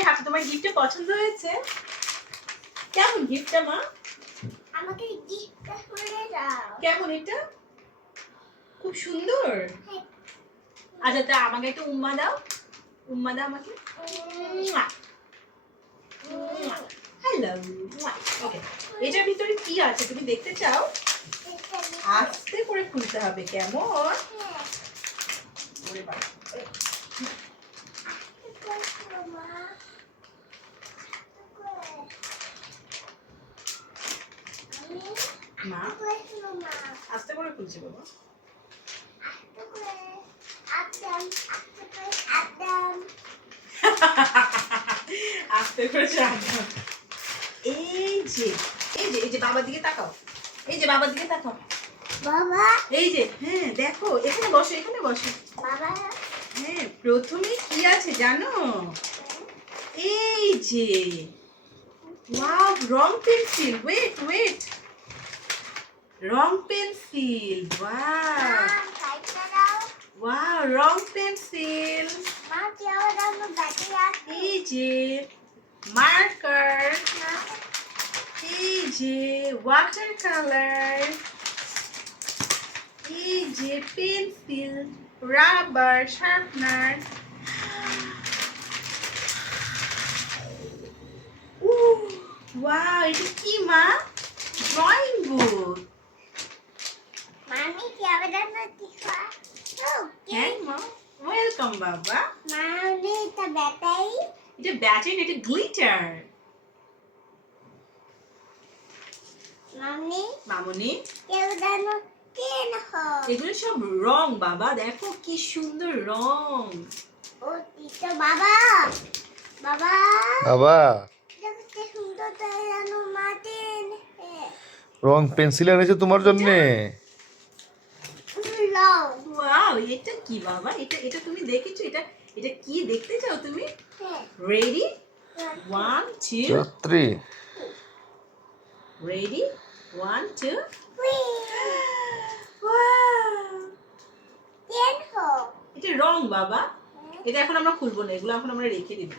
দিদির হাতে তোমার গিফটটা পছন্দ হয়েছে? কেমন গিফটটা মা? আমাকে গিফটটা করে দাও। কেমন এটা? খুব সুন্দর। আচ্ছা তা আমাকে একটা উম্মা দাও। উম্মা দাও আমাকে। হ্যালো। ওকে। এটার ভিতরে কি আছে তুমি দেখতে চাও? আস্তে করে খুলতে হবে কেমন? ওরে বাবা। মা আস্তে করে খুলছি বাবা। আস্তে করে চালাও। এই যে বাবার দিকে তাকাও। এই যে বাবার দিকে তাকাও। বাবা, এই যে হ্যাঁ দেখো এখানে বসো এখানে বসো। বাবা, হ্যাঁ প্রথমে কি আছে জানো? এই যে ওয়াও রং পেন্সিল। ওয়েট ওয়েট রং পেন্সিল। ওয়াও সাইডটা দাও। ওয়াও রং পেন্সিল। মা কেউ দাও ব্যাটারি আছে। এই যে মার্কার। মা, এই যে ওয়াটার কালার। এই যে পেন্সিল রাবার শার্পনার। ওয়াও এটা কি মা? Drawing book. মামি কেউ দাও দিখা। হ্যাঁ মা ওয়েলকাম বাবা। মামি এটা ব্যাটারি। এটা ব্যাটারি এটা গ্লিটার। মামি মামুনি কেউ দাও কেন হো। এগুলো সব রং বাবা দেখো কি সুন্দর রং। ও তো বাবা, বাবা, বাবা দেখতে সুন্দর জানো মাটিন। রং পেন্সিল এনেছে তোমার জন্য। লাও। ওয়াও এটা কি বাবা? এটা এটা তুমি দেখেছো? এটা এটা কি দেখতে চাও তুমি? হ্যাঁ। রেডি 1 2 ছাত্রী রেডি 1 2 উই, ওয়াও কেন হো। এটা রং বাবা। এটা এখন আমরা খুলবো না, এগুলো এখন আমরা রেখে দিব।